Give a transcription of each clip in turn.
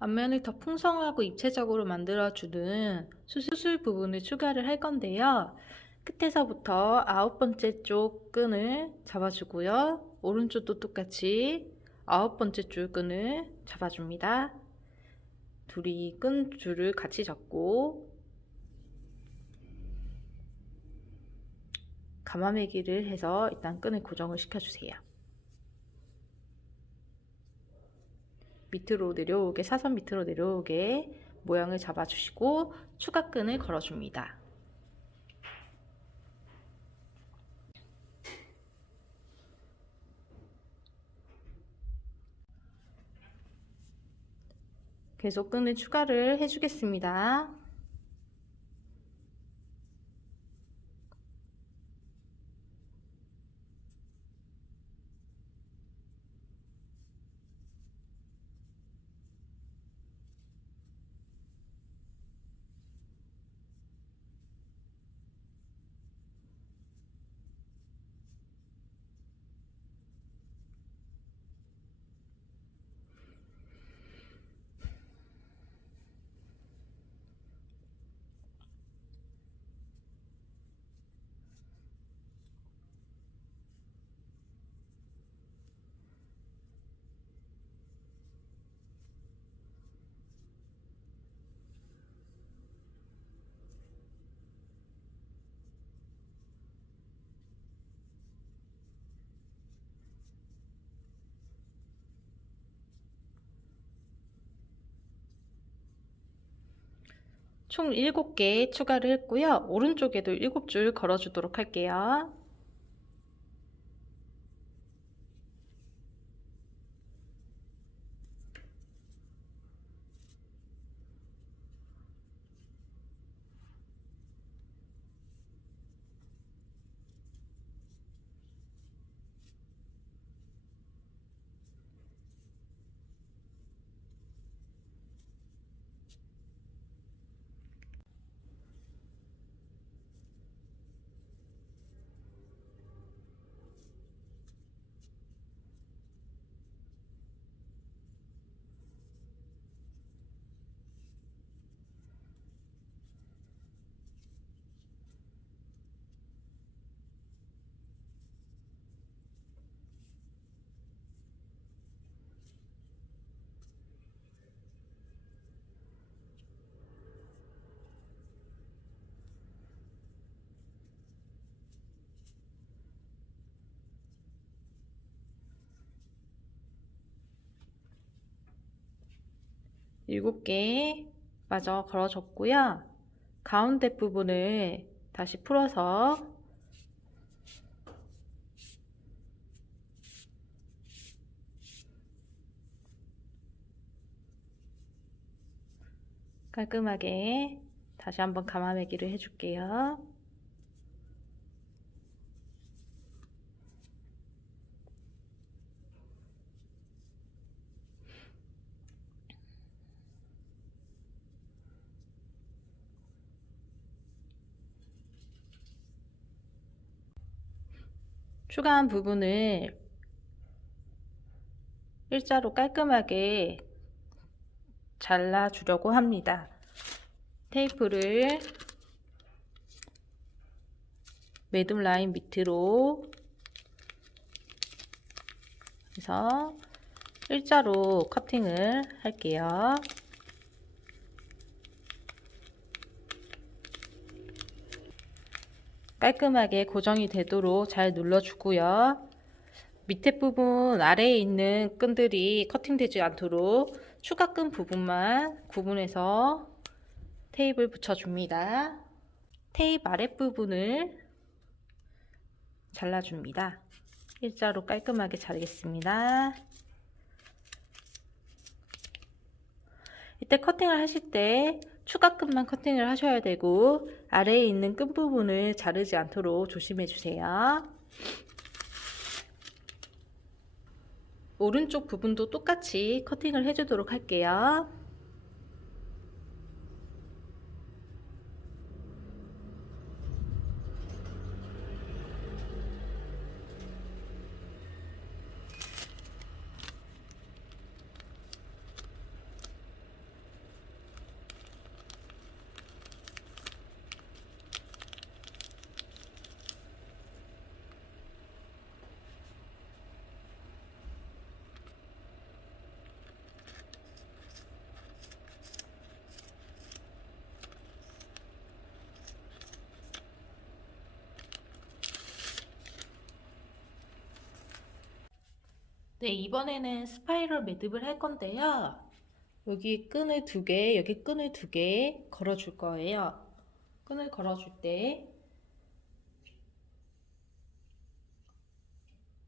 앞면을 더 풍성하고 입체적으로 만들어주는 수술 부분을 추가를 할 건데요. 끝에서부터 9번째 쪽 끈을 잡아주고요. 오른쪽도 똑같이 9번째 줄 끈을 잡아줍니다. 둘이 끈 줄을 같이 잡고 감아매기를 해서 일단 끈을 고정을 시켜주세요. 밑으로 내려오게, 사선 밑으로 내려오게 모양을 잡아주시고 추가 끈을 걸어줍니다. 계속 끈을 추가를 해주겠습니다. 총 7개 추가를 했고요. 오른쪽에도 7줄 걸어주도록 할게요. 일곱 개 마저 걸어줬고요. 가운데 부분을 다시 풀어서 깔끔하게 다시 한번 감아매기를 해줄게요. 추가한 부분을 일자로 깔끔하게 잘라주려고 합니다. 테이프를 매듭 라인 밑으로 해서 일자로 커팅을 할게요. 깔끔하게 고정이 되도록 잘 눌러주고요. 밑에 부분 아래에 있는 끈들이 커팅되지 않도록 추가 끈 부분만 구분해서 테이프를 붙여줍니다. 테이프 아랫부분을 잘라줍니다. 일자로 깔끔하게 자르겠습니다. 이때 커팅을 하실 때 추가 끈만 커팅을 하셔야 되고 아래에 있는 끈 부분을 자르지 않도록 조심해 주세요. 오른쪽 부분도 똑같이 커팅을 해주도록 할게요. 네, 이번에는 스파이럴 매듭을 할 건데요. 여기 끈을 2개, 여기 끈을 2개 걸어줄 거예요. 끈을 걸어줄 때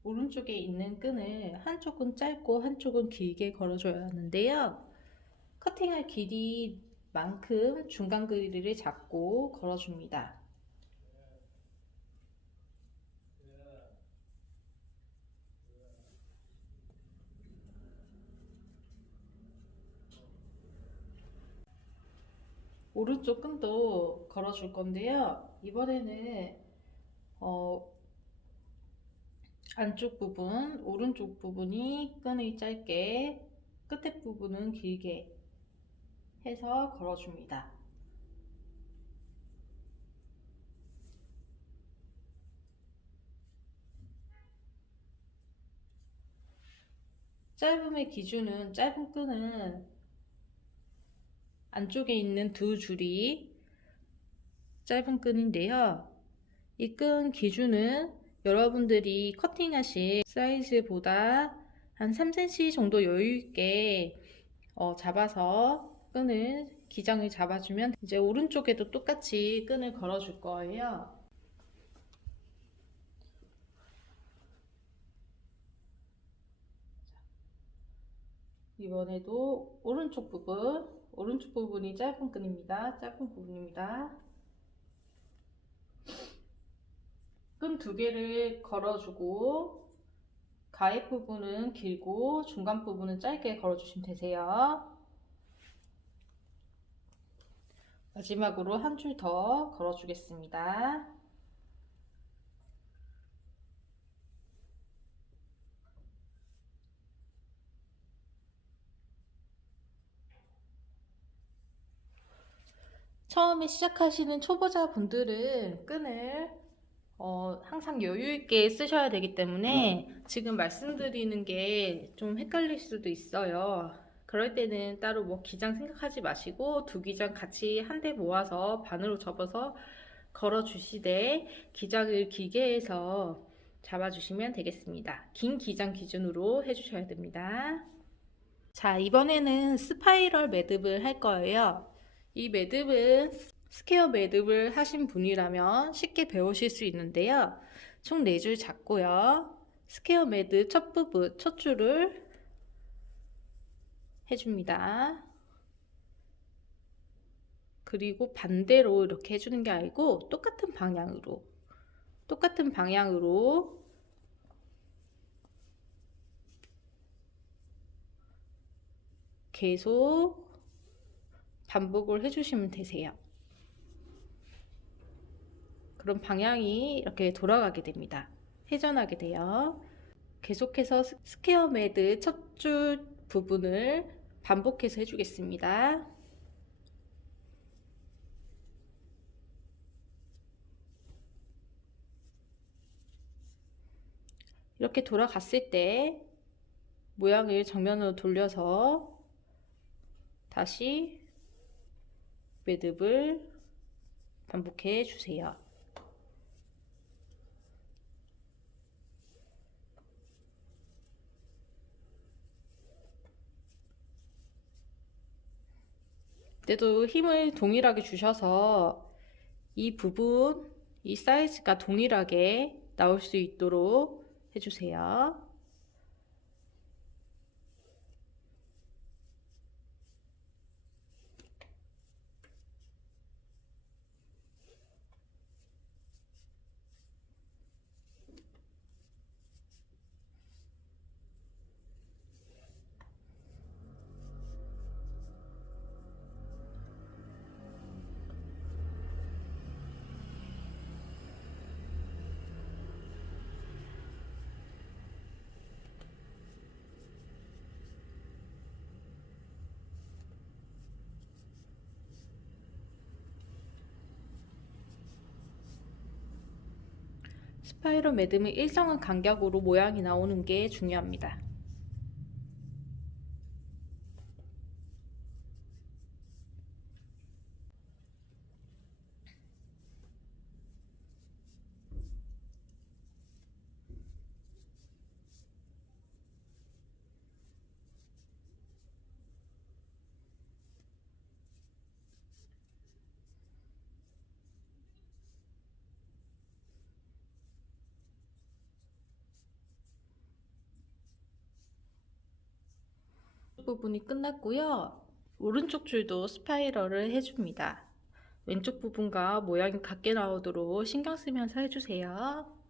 오른쪽에 있는 끈을 한쪽은 짧고 한쪽은 길게 걸어줘야 하는데요. 커팅할 길이만큼 중간 길이를 잡고 걸어줍니다. 오른쪽 끈도 걸어줄 건데요. 이번에는 안쪽 부분, 오른쪽 부분이 끈이 짧게, 끝에 부분은 길게 해서 걸어줍니다. 짧음의 기준은 짧은 끈은 안쪽에 있는 2줄이 짧은 끈인데요. 이 끈 기준은 여러분들이 커팅하실 사이즈보다 한 3cm 정도 여유있게 잡아서 끈을 기장을 잡아주면 이제 오른쪽에도 똑같이 끈을 걸어줄 거예요. 이번에도 오른쪽 부분이 짧은 끈입니다. 짧은 부분입니다. 끈 2개를 걸어주고 가입 부분은 길고 중간 부분은 짧게 걸어주시면 되세요. 마지막으로 한 줄 더 걸어주겠습니다. 처음에 시작하시는 초보자분들은 끈을 항상 여유있게 쓰셔야 되기 때문에 지금 말씀드리는 게 좀 헷갈릴 수도 있어요. 그럴 때는 따로 뭐 기장 생각하지 마시고 2기장 같이 한데 모아서 반으로 접어서 걸어 주시되 기장을 길게 해서 잡아주시면 되겠습니다. 긴 기장 기준으로 해주셔야 됩니다. 자, 이번에는 스파이럴 매듭을 할 거예요. 이 매듭은 스퀘어 매듭을 하신 분이라면 쉽게 배우실 수 있는데요. 총 4줄 잡고요. 스퀘어 매듭 첫 부분, 첫 줄을 해줍니다. 그리고 반대로 이렇게 해주는 게 아니고 똑같은 방향으로 계속 반복을 해주시면 되세요. 그럼 방향이 이렇게 돌아가게 됩니다. 회전하게 돼요. 계속해서 스퀘어 매듭 첫 줄 부분을 반복해서 해주겠습니다. 이렇게 돌아갔을 때 모양을 정면으로 돌려서 다시 매듭을 반복해 주세요. 그때도 힘을 동일하게 주셔서 이 부분, 이 사이즈가 동일하게 나올 수 있도록 해주세요. 스파이럴 매듭은 일정한 간격으로 모양이 나오는 게 중요합니다. 부분이 끝났고요. 오른쪽 줄도 스파이럴을 해줍니다. 왼쪽 부분과 모양이 같게 나오도록 신경 쓰면서 해주세요.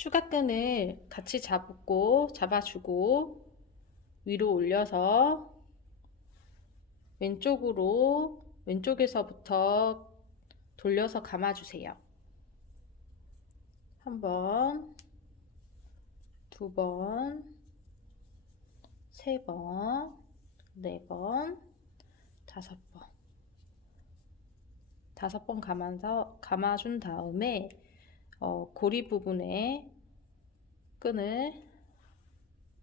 추가끈을 같이 잡아주고 위로 올려서 왼쪽에서부터 돌려서 감아주세요. 한 번, 두 번, 세 번, 네 번, 다섯 번 감아준 다음에 고리 부분에 끈을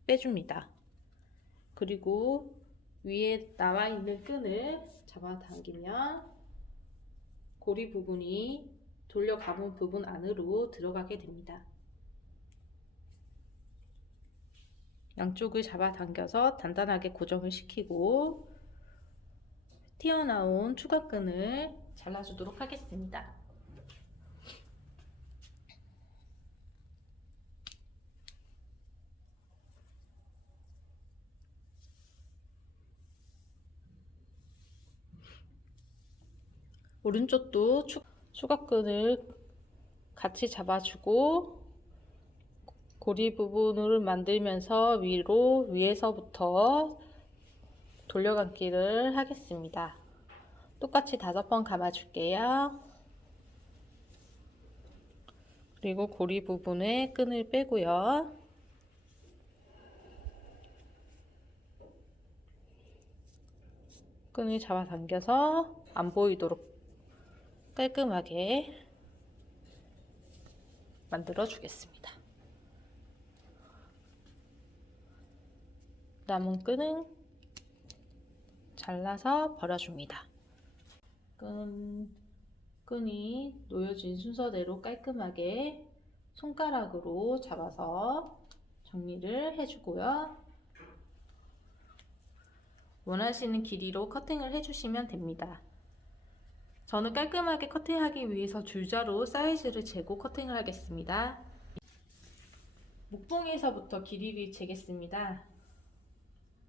빼줍니다. 그리고 위에 나와 있는 끈을 잡아당기면 고리 부분이 돌려 감은 부분 안으로 들어가게 됩니다. 양쪽을 잡아당겨서 단단하게 고정을 시키고 튀어나온 추가끈을 잘라주도록 하겠습니다. 오른쪽도 추가끈을 같이 잡아주고 고리 부분을 만들면서 위에서부터 돌려감기를 하겠습니다. 똑같이 5번 감아줄게요. 그리고 고리 부분에 끈을 빼고요. 끈을 잡아당겨서 안 보이도록 깔끔하게 만들어 주겠습니다. 남은 끈은 잘라서 버려줍니다. 끈이 놓여진 순서대로 깔끔하게 손가락으로 잡아서 정리를 해주고요. 원하시는 길이로 커팅을 해주시면 됩니다. 저는 깔끔하게 커팅하기 위해서 줄자로 사이즈를 재고 커팅을 하겠습니다. 목봉에서부터 길이를 재겠습니다.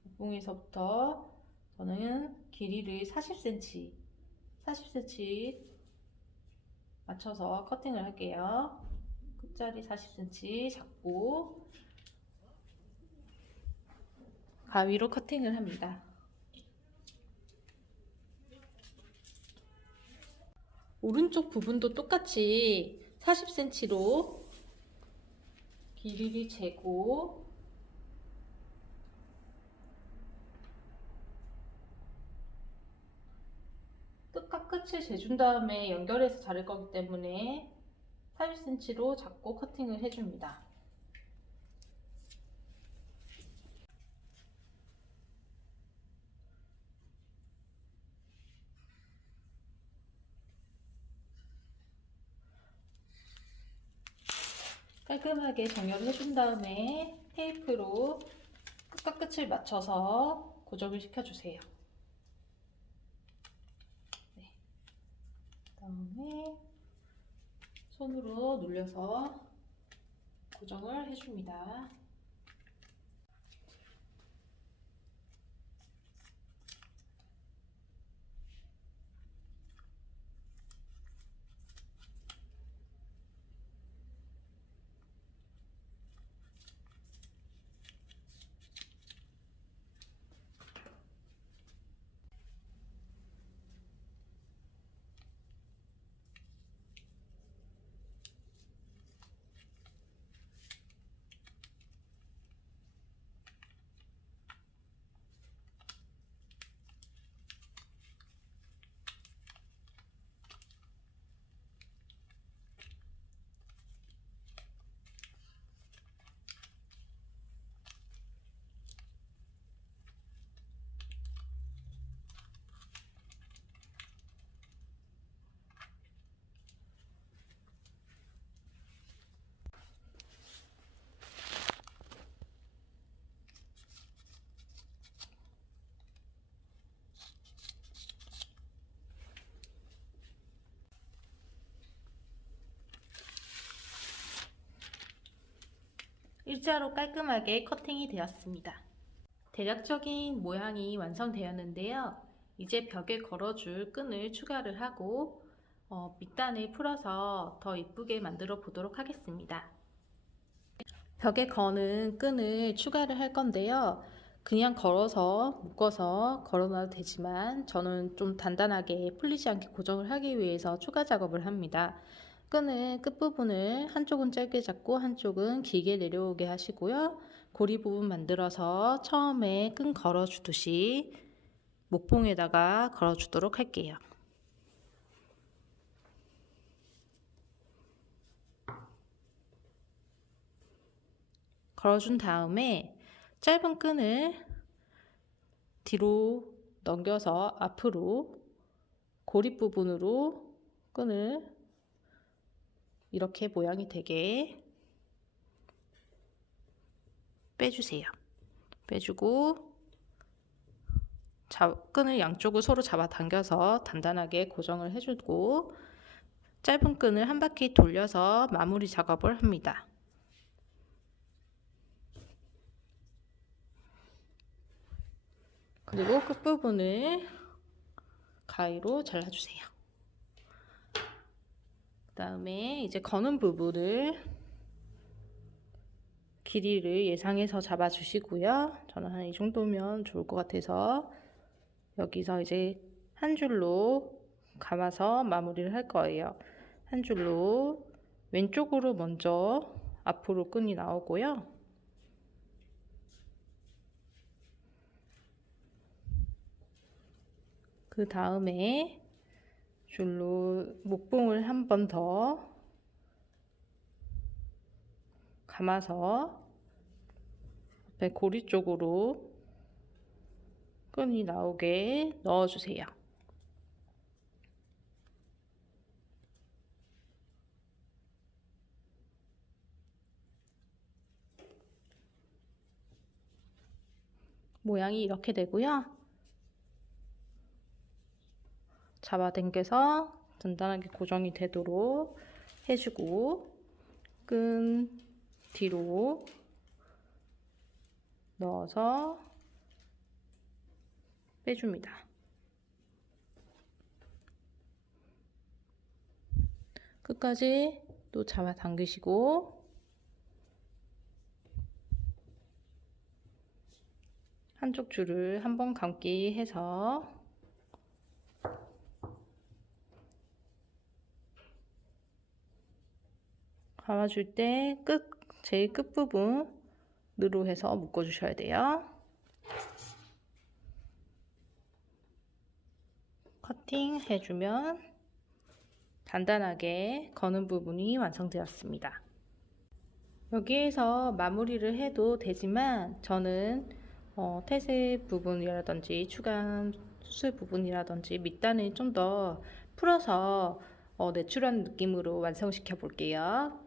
목봉에서부터 저는 길이를 40cm 맞춰서 커팅을 할게요. 끝자리 40cm 잡고 가위로 커팅을 합니다. 오른쪽 부분도 똑같이 40cm로 길이를 재고 끝과 끝을 재준 다음에 연결해서 자를 거기 때문에 40cm로 잡고 커팅을 해줍니다. 깔끔하게 정렬을 해준 다음에 테이프로 끝과 끝을 맞춰서 고정을 시켜주세요. 네. 그다음에 손으로 눌려서 고정을 해줍니다. 일자로 깔끔하게 커팅이 되었습니다. 대략적인 모양이 완성되었는데요. 이제 벽에 걸어줄 끈을 추가를 하고 밑단을 풀어서 더 이쁘게 만들어 보도록 하겠습니다. 벽에 거는 끈을 추가를 할 건데요. 그냥 걸어서 묶어서 걸어놔도 되지만 저는 좀 단단하게 풀리지 않게 고정을 하기 위해서 추가 작업을 합니다. 끈을 끝부분을 한쪽은 짧게 잡고 한쪽은 길게 내려오게 하시고요. 고리 부분 만들어서 처음에 끈 걸어주듯이 목봉에다가 걸어주도록 할게요. 걸어준 다음에 짧은 끈을 뒤로 넘겨서 앞으로 고리 부분으로 끈을 이렇게 모양이 되게 빼주세요. 빼주고 끈을 양쪽을 서로 잡아당겨서 단단하게 고정을 해주고 짧은 끈을 한 바퀴 돌려서 마무리 작업을 합니다. 그리고 끝부분을 가위로 잘라주세요. 그 다음에 이제 거는 부분을 길이를 예상해서 잡아주시고요. 저는 한 이 정도면 좋을 것 같아서 여기서 이제 한 줄로 감아서 마무리를 할 거예요. 한 줄로 왼쪽으로 먼저 앞으로 끈이 나오고요. 그 다음에 줄로 목봉을 한 번 더 감아서 앞에 고리 쪽으로 끈이 나오게 넣어주세요. 모양이 이렇게 되고요. 잡아당겨서 단단하게 고정이 되도록 해주고 끈 뒤로 넣어서 빼줍니다. 끝까지 또 잡아당기시고 한쪽 줄을 한번 감기 해서 감아줄 때 제일 끝부분으로 해서 묶어주셔야 돼요. 커팅 해주면 단단하게 거는 부분이 완성되었습니다. 여기에서 마무리를 해도 되지만 저는 태세 부분이라든지 추간 수술 부분이라든지 밑단을 좀 더 풀어서 내추럴한 느낌으로 완성시켜 볼게요.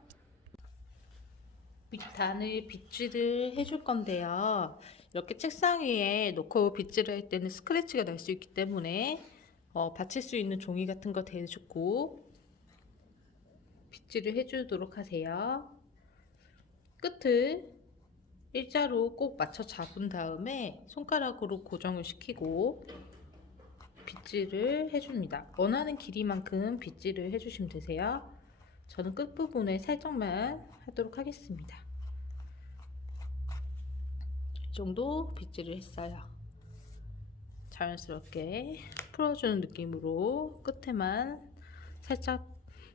밑단을 빗질을 해줄 건데요. 이렇게 책상 위에 놓고 빗질을 할 때는 스크래치가 날 수 있기 때문에 받칠 수 있는 종이 같은 거 대주고 빗질을 해주도록 하세요. 끝을 일자로 꼭 맞춰 잡은 다음에 손가락으로 고정을 시키고 빗질을 해줍니다. 원하는 길이만큼 빗질을 해주시면 되세요. 저는 끝부분에 살짝만 하도록 하겠습니다. 이 정도 빗질을 했어요. 자연스럽게 풀어주는 느낌으로 끝에만 살짝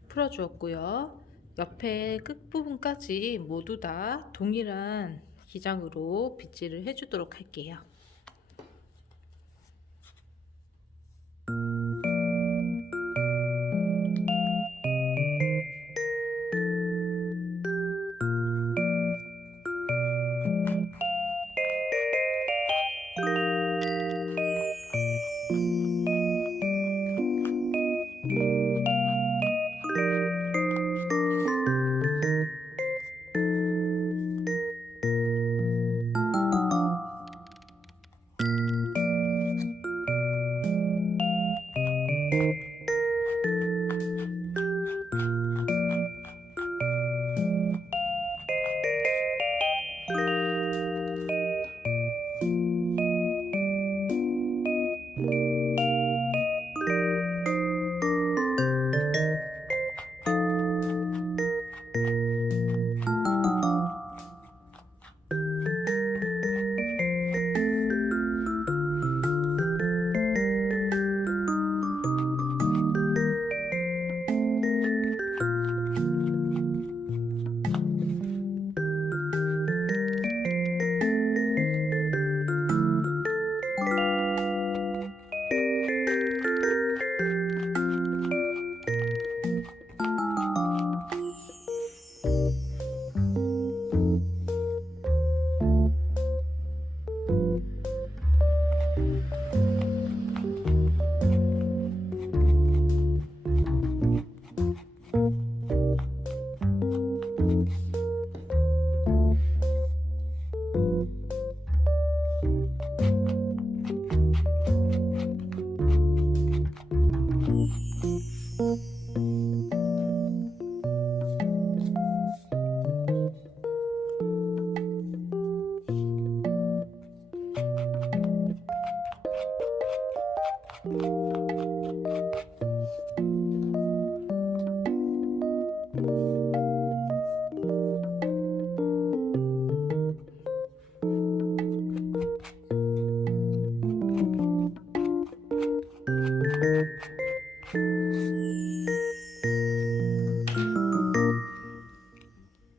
풀어주었고요. 옆에 끝부분까지 모두 다 동일한 기장으로 빗질을 해주도록 할게요.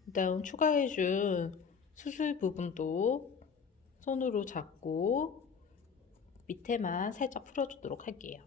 그다음 추가해준 수술 부분도 손으로 잡고 밑에만 살짝 풀어주도록 할게요.